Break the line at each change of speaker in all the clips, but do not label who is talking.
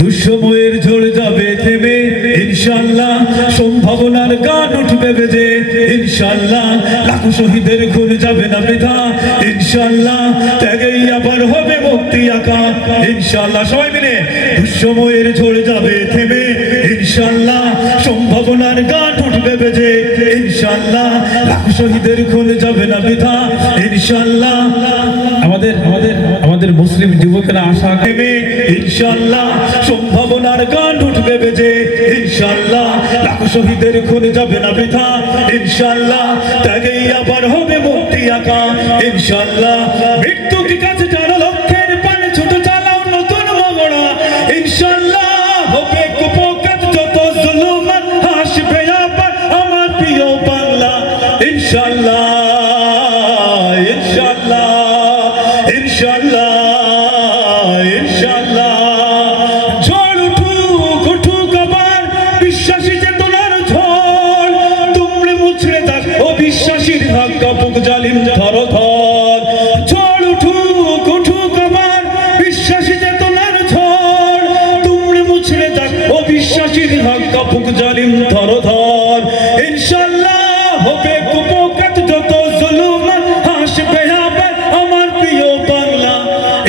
দুঃসময়ের ঝড় যাবে থেমে ইনশাল্লাহ সম্ভাবনার গান উঠবে বেজে ইনশাল্লাহ লাখো শহীদের খুন যাবে না বৃথা ইনশাল্লাহ ত্যাগেই আবার হবে মুক্তি আঁকা ইনশাল্লাহ সবাই মিলে দুঃসময়ের ঝড় যাবে থেমে ইনশাল্লাহ সম্ভাবনার গান উঠবে বেজে ইনশাল্লাহ লাখো শহীদের খুন যাবে না বৃথা ইনশাল্লাহ আমাদের আমাদের আমাদের মুসলিম যুবকেরা আশা নেমে ইনশাল্লাহ সম্ভাবনার গান উঠবে বেজে। ইনশাল্লাহ লাখো শহীদের খুন যাবে না বৃথা। ইনশাল্লাহ ত্যাগেই আবার হবে মুক্তি আঁকা ইনশাল্লাহ মৃত্যু কি কাছে যারা লক্ষ্যের পানে ছোট চালাও নতুন মগড়া। ইনশাল্লাহ হবে কুপকাত যত জুলুম হাসবে আবার আমার প্রিয় বাংলা। ইনশাল্লাহ ইনশাল্লাহ ইনশাল্লাহ ইনশাল্লাহ ঝড় উঠুক উঠুক আবার বিশ্বাসী চেতনার ঝড় তুমড়ে মুছড়ে থাক ও বিশ্বাসীর হাত কাপুক জালিম ধর ধর। ঝড় উঠুক উঠুক আবার বিশ্বাসী চেতনার ঝড় তুমড়ে মুছড়ে থাক ও বিশ্বাসীর হাত কাপুক জালিম ধর ধর।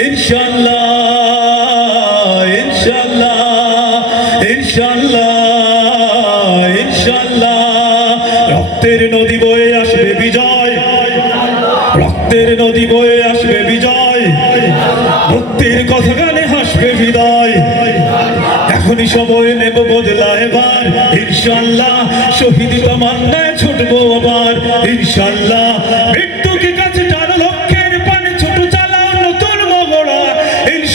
ইনশাল্লাহ ইনশাল্লাহ ইনশাল্লাহ ইনশাল্লাহ। রক্তের নদী বয়ে আসবে বিজয়। রক্তের নদী বয়ে আসবে বিজয়। মুক্তির কথা গানে হাসবে হৃদয়। এখনই সময় নেব বদলা এবার। ইনশাল্লাহ, শহীদ তামান্নায় ছুটবো আবার। ইনশাল্লাহ